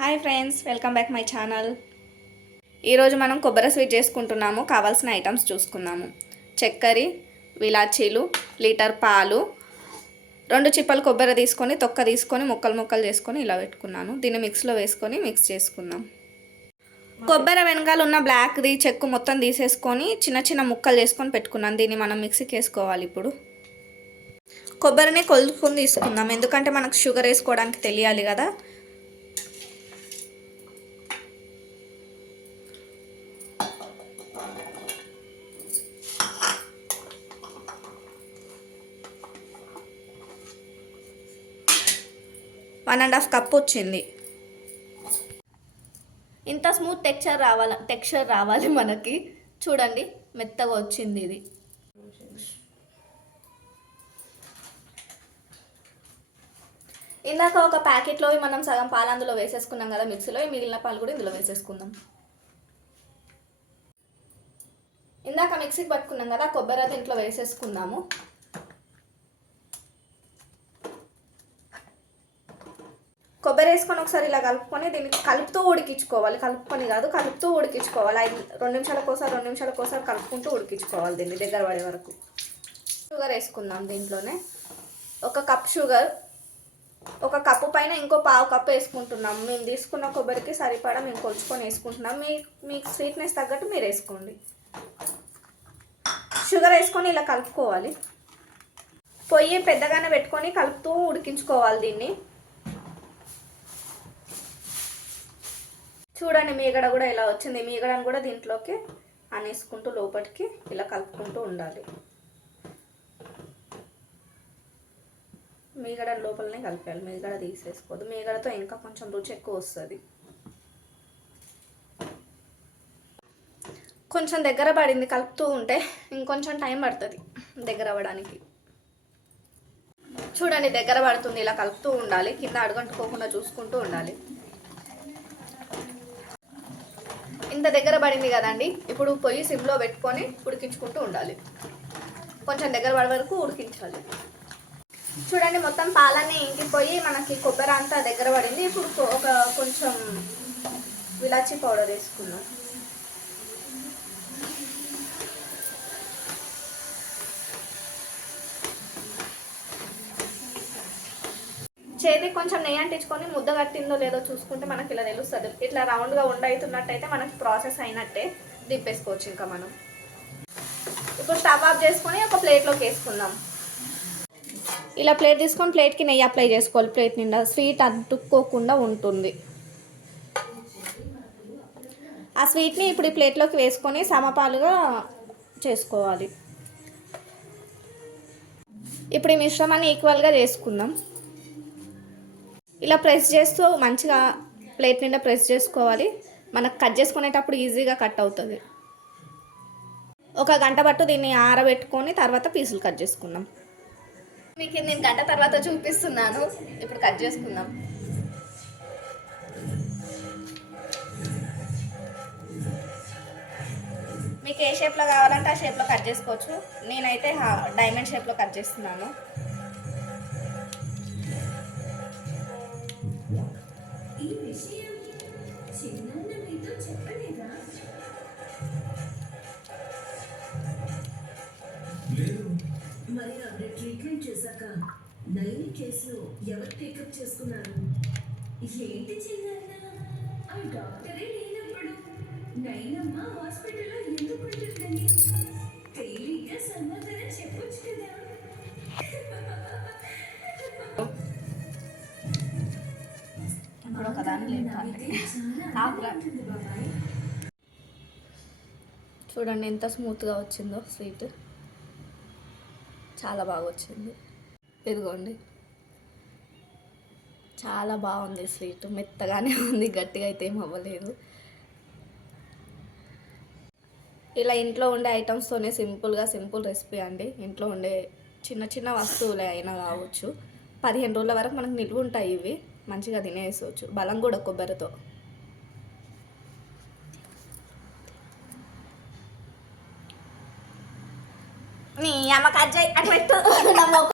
Hi friends, welcome back my channel. ఈరోజు మనం కొబ్బరి స్వీట్ చేసుకుంటున్నాము. కావాల్సిన ఐటమ్స్ చూసుకున్నాము. చక్కెర, విలాచీలు, లీటర్ పాలు, 2 చిప్పలు కొబ్బరి తీసుకొని తొక్క తీసుకొని ముక్కలు చేసుకొని ఇలా పెట్టుకున్నాను. దీన్ని మిక్స్లో వేసుకొని మిక్స్ చేసుకుందాం. కొబ్బరి వెనకాల ఉన్న బ్లాక్ది చెక్కు మొత్తం తీసేసుకొని చిన్న చిన్న ముక్కలు చేసుకొని పెట్టుకున్నాను. దీన్ని మనం మిక్సీకి వేసుకోవాలి. ఇప్పుడు కొబ్బరిని కొలుచుకొని తీసుకుందాం, ఎందుకంటే మనకు షుగర్ వేసుకోవడానికి తెలియాలి కదా. వన్ అండ్ హాఫ్ కప్ వచ్చింది. ఇంత స్మూత్ టెక్స్చర్ రావాలి మనకి. చూడండి, మెత్తగా వచ్చింది ఇది. ఇందాక ఒక ప్యాకెట్లో మనం సగం పాలు అందులో వేసేసుకున్నాం కదా మిక్సీలో. మిగిలిన పాలు కూడా ఇందులో వేసేసుకుందాం. ఇందాక మిక్సీకి పట్టుకున్నాం కదా, కొబ్బరి దీంట్లో వేసేసుకుందాము. కొబ్బరి వేసుకొని ఒకసారి ఇలా కలుపుకొని దీన్ని కలుపుతూ ఉడికించుకోవాలి. కలుపుతూ ఉడికించుకోవాలి. 2 నిమిషాలకోసారి కలుపుకుంటూ ఉడికించుకోవాలి. దీన్ని దగ్గర పడే వరకు. షుగర్ వేసుకుందాం. దీంట్లోనే 1 కప్ షుగర్, 1 కప్పు పైన ఇంకో పావు కప్పు వేసుకుంటున్నాం. మేము తీసుకున్న కొబ్బరికి సరిపడా మేము కొలుచుకొని వేసుకుంటున్నాం. మీ స్వీట్నెస్ తగ్గట్టు మీరు వేసుకోండి. షుగర్ వేసుకొని ఇలా కలుపుకోవాలి. పొయ్యి పెద్దగానే పెట్టుకొని కలుపుతూ ఉడికించుకోవాలి దీన్ని. చూడండి, మీగడ కూడా ఇలా వచ్చింది. మీగడని కూడా దీంట్లోకి అనేసుకుంటూ లోపలికి ఇలా కలుపుకుంటూ ఉండాలి. మీగడ లోపలనే కలిపాలి, మీగడ తీసేసుకోవద్దు. మీగడతో ఇంకా కొంచెం రుచి ఎక్కువ వస్తుంది. కొంచెం దగ్గర పడింది. కలుపుతూ ఉంటే ఇంకొంచెం టైం పడుతుంది దగ్గర అవ్వడానికి. చూడండి, దగ్గర పడుతుంది. ఇలా కలుపుతూ ఉండాలి. కింద అడుగంటుకోకుండా చూసుకుంటూ ఉండాలి. ఇంత దగ్గర పడింది కదండి. ఇప్పుడు పొయ్యి సిమ్లో పెట్టుకొని ఉడికించుకుంటూ ఉండాలి. కొంచెం దగ్గర పడే వరకు ఉడికించాలి. చూడండి, మొత్తం పాలన్నీ ఇంకిపోయి మనకి కొబ్బరి అంతా దగ్గర పడింది. ఇప్పుడు కొంచెం విలాచీ పౌడర్ వేసుకుందాం. చేతికి కొంచెం నెయ్యి అంటించుకొని ముద్ద కట్టిందో లేదో చూసుకుంటే మనకి ఇలా తెలుస్తుంది. ఇట్లా రౌండ్గా ఉండవుతున్నట్టయితే మనకి ప్రాసెస్ అయినట్టే. దింపేసుకోవచ్చు ఇంకా మనం. ఇప్పుడు స్టవ్ ఆఫ్ చేసుకొని ఒక ప్లేట్లోకి వేసుకుందాం. ఇలా ప్లేట్ తీసుకొని ప్లేట్కి నెయ్యి అప్లై చేసుకోవాలి. ప్లేట్ నిండా స్వీట్ అతుక్కోకుండా ఉంటుంది. ఆ స్వీట్ని ఇప్పుడు ఈ ప్లేట్లోకి వేసుకొని సమపాలుగా చేసుకోవాలి. ఇప్పుడు ఈ మిశ్రమాన్ని ఈక్వల్గా చేసుకుందాం. ఇలా ప్రెస్ చేస్తూ మంచిగా ప్లేట్ నిండా ప్రెస్ చేసుకోవాలి. మనకు కట్ చేసుకునేటప్పుడు ఈజీగా కట్ అవుతుంది. 1 గంట పట్టు దీన్ని ఆరబెట్టుకొని తర్వాత పీసులు కట్ చేసుకుందాం. మీకు నేను గంట తర్వాత చూపిస్తున్నాను. ఇప్పుడు కట్ చేసుకుందాం. మీకు ఏ షేప్లో కావాలంటే ఆ షేప్లో కట్ చేసుకోవచ్చు. నేనైతే డైమండ్ షేప్లో కట్ చేస్తున్నాను. మరి ఆవిడ ట్రీట్మెంట్ చేశాక నైని కేసులో ఎవరు టేకప్ చేసుకున్నారు? ఏంటి చెల్లెన్న, ఆ డాక్టరే లేనప్పుడు నైనమ్మ హాస్పిటల్లో ఎందుకు ఉంటుందని తేలిగ్గా సమాధానం చెప్పొచ్చు కదా. చూడండి ఎంత స్మూత్గా వచ్చిందో స్వీట్. చాలా బాగా వచ్చింది. ఇదిగోండి, చాలా బాగుంది స్వీట్. మెత్తగానే ఉంది, గట్టిగా అయితే ఏం అవ్వలేదు. ఇలా ఇంట్లో ఉండే ఐటమ్స్తోనే సింపుల్ రెసిపీ అండి. ఇంట్లో ఉండే చిన్న చిన్న వస్తువులే అయినా కావచ్చు. 15 రోజుల వరకు మనకు నిల్వ ఉంటాయి. ఇవి మంచిగా తినేసుకోవచ్చు. బలం కూడా కొబ్బరితో. నీ అమ్మ కజ్జాయి అటు పెట్టు.